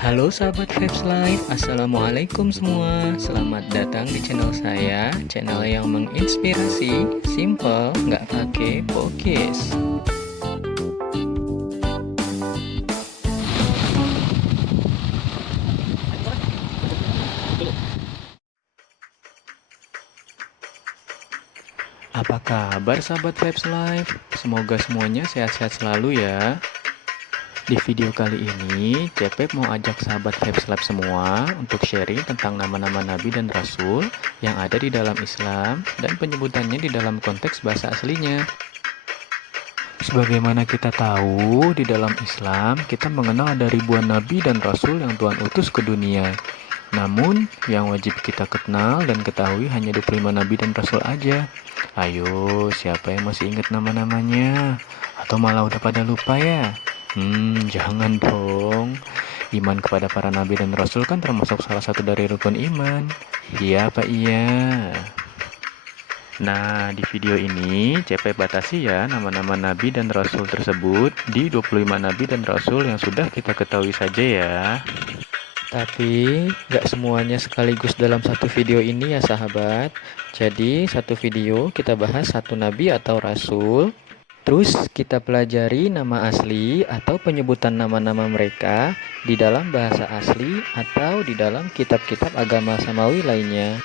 Halo sahabat Vibes Live, Assalamualaikum semua. Selamat datang di channel saya, channel yang menginspirasi, simple, nggak pakai pokis. Apa kabar sahabat Vibes Live? Semoga semuanya sehat-sehat selalu ya. Di video kali ini, Cepep mau ajak sahabat Vibes Lab semua untuk sharing tentang nama-nama Nabi dan Rasul yang ada di dalam Islam dan penyebutannya di dalam konteks bahasa aslinya. Sebagaimana kita tahu, di dalam Islam kita mengenal ada ribuan Nabi dan Rasul yang Tuhan utus ke dunia. Namun, yang wajib kita kenal dan ketahui hanya 25 Nabi dan Rasul aja. Ayo, siapa yang masih ingat nama-namanya? Atau malah udah pada lupa ya? Jangan dong. Iman kepada para nabi dan rasul kan termasuk salah satu dari rukun iman. Iya apa iya? Nah, di video ini CP batasi ya nama-nama nabi dan rasul tersebut di 25 nabi dan rasul yang sudah kita ketahui saja ya. Tapi gak semuanya sekaligus dalam satu video ini ya sahabat. Jadi satu video kita bahas satu nabi atau rasul. Terus kita pelajari nama asli atau penyebutan nama-nama mereka di dalam bahasa asli atau di dalam kitab-kitab agama samawi lainnya.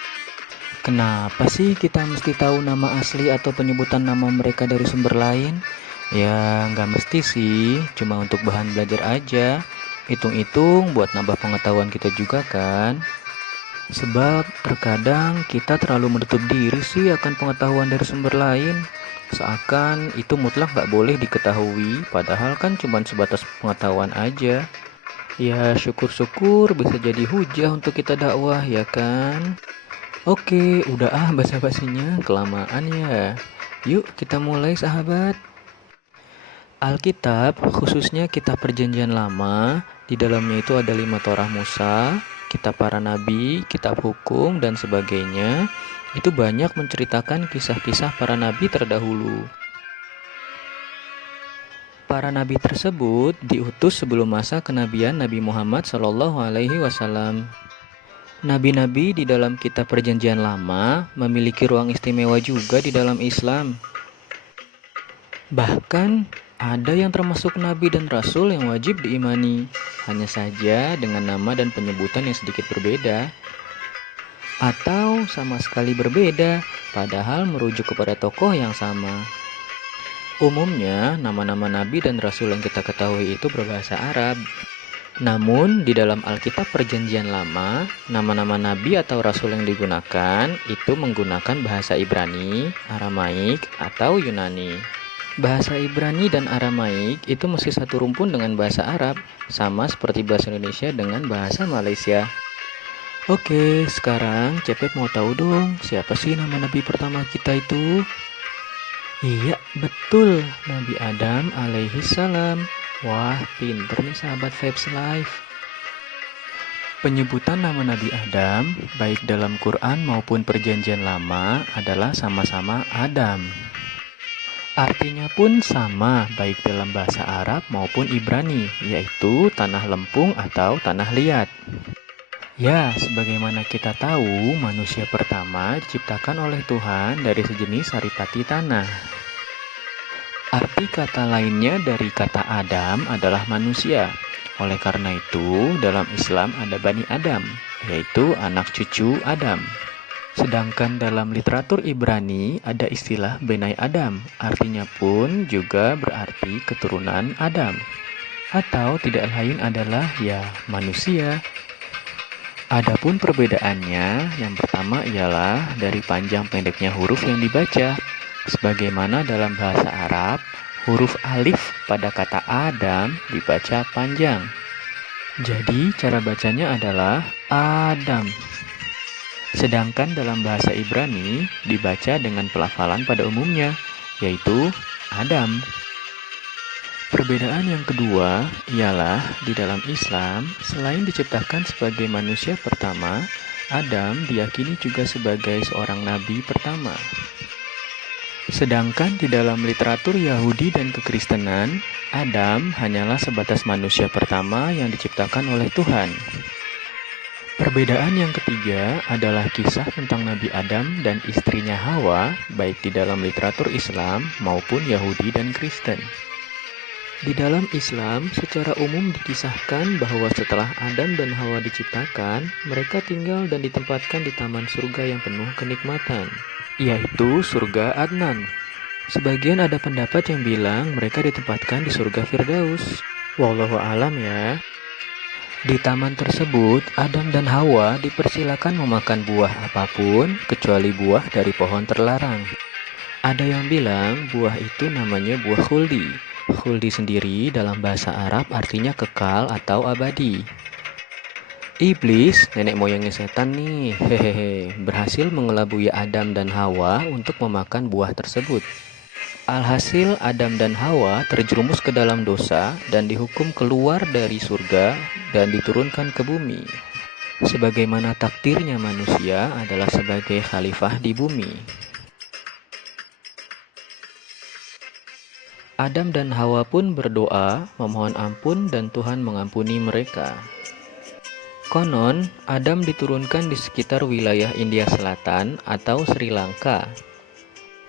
Kenapa sih kita mesti tahu nama asli atau penyebutan nama mereka dari sumber lain? Ya nggak mesti sih, cuma untuk bahan belajar aja. Hitung-hitung buat nambah pengetahuan kita juga kan. Sebab terkadang kita terlalu menutup diri sih akan pengetahuan dari sumber lain. Seakan itu mutlak gak boleh diketahui, padahal kan cuma sebatas pengetahuan aja. Ya syukur-syukur bisa jadi hujah untuk kita dakwah ya kan. Oke, udah basa-basinya kelamaan ya. Yuk kita mulai sahabat. Alkitab, khususnya kitab perjanjian lama, di dalamnya itu ada 5 Torah Musa, kitab para nabi, kitab hukum, dan sebagainya. Itu banyak menceritakan kisah-kisah para nabi terdahulu. Para nabi tersebut diutus sebelum masa kenabian Nabi Muhammad SAW. Nabi-nabi di dalam kitab perjanjian lama memiliki ruang istimewa juga di dalam Islam. Bahkan ada yang termasuk nabi dan rasul yang wajib diimani, hanya saja dengan nama dan penyebutan yang sedikit berbeda. Atau sama sekali berbeda, padahal merujuk kepada tokoh yang sama. Umumnya, nama-nama nabi dan rasul yang kita ketahui itu berbahasa Arab. Namun, di dalam Alkitab Perjanjian Lama, nama-nama nabi atau rasul yang digunakan itu menggunakan bahasa Ibrani, Aramaik, atau Yunani. Bahasa Ibrani dan Aramaik itu mesti satu rumpun dengan bahasa Arab, sama seperti bahasa Indonesia dengan bahasa Malaysia. Oke, sekarang Cepet mau tahu dong, siapa sih nama nabi pertama kita itu? Iya, betul, Nabi Adam alaihi salam. Wah, pinter nih sahabat Vibes Live. Penyebutan nama Nabi Adam, baik dalam Quran maupun Perjanjian Lama, adalah sama-sama Adam. Artinya pun sama, baik dalam bahasa Arab maupun Ibrani, yaitu tanah lempung atau tanah liat. Ya, sebagaimana kita tahu, manusia pertama diciptakan oleh Tuhan dari sejenis saripati tanah. Arti kata lainnya dari kata Adam adalah manusia. Oleh karena itu, dalam Islam ada Bani Adam, yaitu anak cucu Adam. Sedangkan dalam literatur Ibrani ada istilah Benai Adam, artinya pun juga berarti keturunan Adam. Atau tidak lain adalah ya manusia. Adapun perbedaannya, yang pertama ialah dari panjang pendeknya huruf yang dibaca. Sebagaimana dalam bahasa Arab, huruf alif pada kata Adam dibaca panjang. Jadi cara bacanya adalah Adam. Sedangkan dalam bahasa Ibrani dibaca dengan pelafalan pada umumnya, yaitu Adam. Perbedaan yang kedua ialah di dalam Islam, selain diciptakan sebagai manusia pertama, Adam diyakini juga sebagai seorang nabi pertama. Sedangkan di dalam literatur Yahudi dan Kekristenan, Adam hanyalah sebatas manusia pertama yang diciptakan oleh Tuhan. Perbedaan yang ketiga adalah kisah tentang Nabi Adam dan istrinya Hawa, baik di dalam literatur Islam maupun Yahudi dan Kristen. Di dalam Islam, secara umum dikisahkan bahwa setelah Adam dan Hawa diciptakan, mereka tinggal dan ditempatkan di taman surga yang penuh kenikmatan, yaitu surga Adnan. Sebagian ada pendapat yang bilang mereka ditempatkan di surga Firdaus. Wallahu alam ya. Di taman tersebut, Adam dan Hawa dipersilakan memakan buah apapun kecuali buah dari pohon terlarang. Ada yang bilang buah itu namanya buah khuldi. Khuldi sendiri dalam bahasa Arab artinya kekal atau abadi. Iblis, nenek moyangnya setan nih, berhasil mengelabui Adam dan Hawa untuk memakan buah tersebut. Alhasil Adam dan Hawa terjerumus ke dalam dosa dan dihukum keluar dari surga dan diturunkan ke bumi. Sebagaimana takdirnya manusia adalah sebagai khalifah di bumi. Adam dan Hawa pun berdoa, memohon ampun dan Tuhan mengampuni mereka. Konon, Adam diturunkan di sekitar wilayah India Selatan atau Sri Lanka.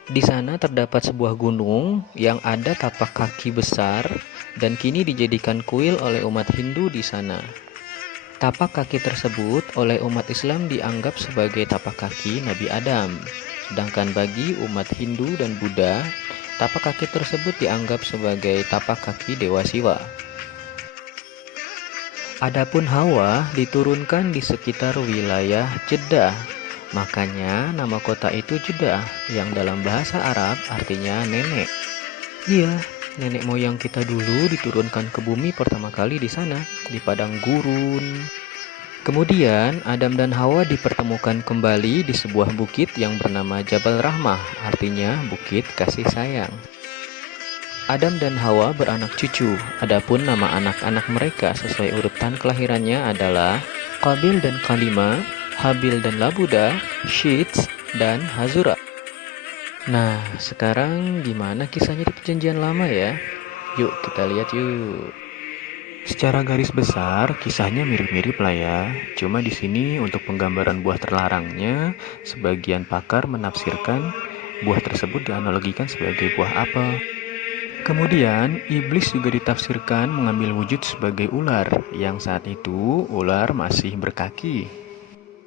Di sana terdapat sebuah gunung yang ada tapak kaki besar dan kini dijadikan kuil oleh umat Hindu di sana. Tapak kaki tersebut oleh umat Islam dianggap sebagai tapak kaki Nabi Adam. Sedangkan bagi umat Hindu dan Buddha, tapak kaki tersebut dianggap sebagai tapak kaki Dewa Siwa. Adapun Hawa diturunkan di sekitar wilayah Jeddah. Makanya nama kota itu Jeddah yang dalam bahasa Arab artinya nenek. Iya, nenek moyang kita dulu diturunkan ke bumi pertama kali di sana, di padang gurun. Kemudian Adam dan Hawa dipertemukan kembali di sebuah bukit yang bernama Jabal Rahmah, artinya bukit kasih sayang. Adam dan Hawa beranak cucu, adapun nama anak-anak mereka sesuai urutan kelahirannya adalah Qabil dan Kalima, Habil dan Labuda, Syits dan Hazura. Nah, sekarang gimana kisahnya di Perjanjian Lama ya? Yuk kita lihat yuk. Secara garis besar, kisahnya mirip-mirip lah ya. Cuma di sini untuk penggambaran buah terlarangnya, sebagian pakar menafsirkan buah tersebut dianalogikan sebagai buah apel. Kemudian, iblis juga ditafsirkan mengambil wujud sebagai ular, yang saat itu ular masih berkaki.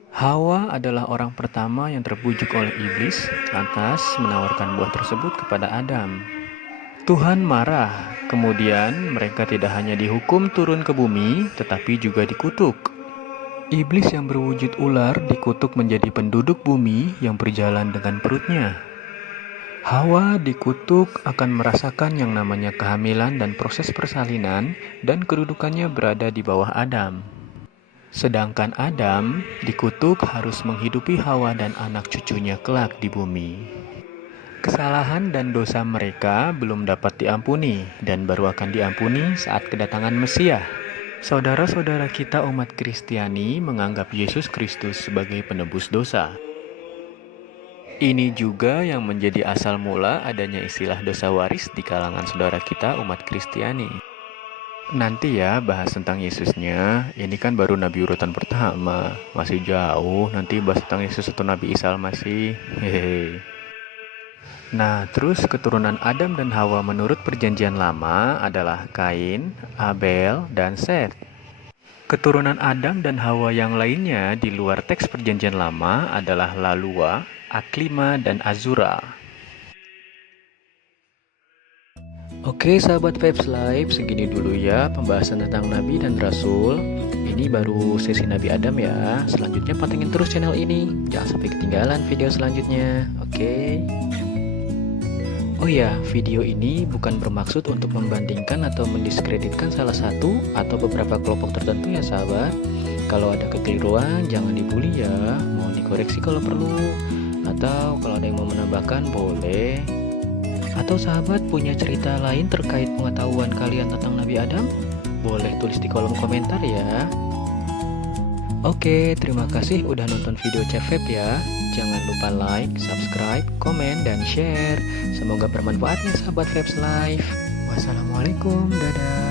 Hawa adalah orang pertama yang terbujuk oleh iblis, lantas menawarkan buah tersebut kepada Adam. Tuhan marah, kemudian mereka tidak hanya dihukum turun ke bumi, tetapi juga dikutuk. Iblis yang berwujud ular dikutuk menjadi penduduk bumi yang berjalan dengan perutnya. Hawa dikutuk akan merasakan yang namanya kehamilan dan proses persalinan, dan kedudukannya berada di bawah Adam. Sedangkan Adam dikutuk harus menghidupi Hawa dan anak cucunya kelak di bumi. Kesalahan dan dosa mereka belum dapat diampuni dan baru akan diampuni saat kedatangan Mesias. Saudara-saudara kita umat Kristiani menganggap Yesus Kristus sebagai penebus dosa. Ini juga yang menjadi asal mula adanya istilah dosa waris di kalangan saudara kita umat Kristiani. Nanti ya bahas tentang Yesusnya, ini kan baru Nabi urutan pertama, masih jauh, nanti bahas tentang Yesus atau Nabi Isa masih, hehehe. Nah, terus keturunan Adam dan Hawa menurut Perjanjian Lama adalah Kain, Abel, dan Set. Keturunan Adam dan Hawa yang lainnya di luar teks Perjanjian Lama adalah Lalua, Aklima, dan Azura. Oke sahabat Vibes Live, segini dulu ya pembahasan tentang Nabi dan Rasul. Ini baru sesi Nabi Adam ya. Selanjutnya pantengin terus channel ini, jangan sampai ketinggalan video selanjutnya. Oke. Oh ya, video ini bukan bermaksud untuk membandingkan atau mendiskreditkan salah satu atau beberapa kelompok tertentu ya sahabat. Kalau ada kekeliruan jangan dibully ya, mohon dikoreksi kalau perlu. Atau kalau ada yang mau menambahkan boleh. Atau sahabat punya cerita lain terkait pengetahuan kalian tentang Nabi Adam? Boleh tulis di kolom komentar ya. Oke, terima kasih udah nonton video Cevep ya. Jangan lupa like, subscribe, komen, dan share. Semoga bermanfaat ya sahabat Vibes Live. Wassalamualaikum, dadah.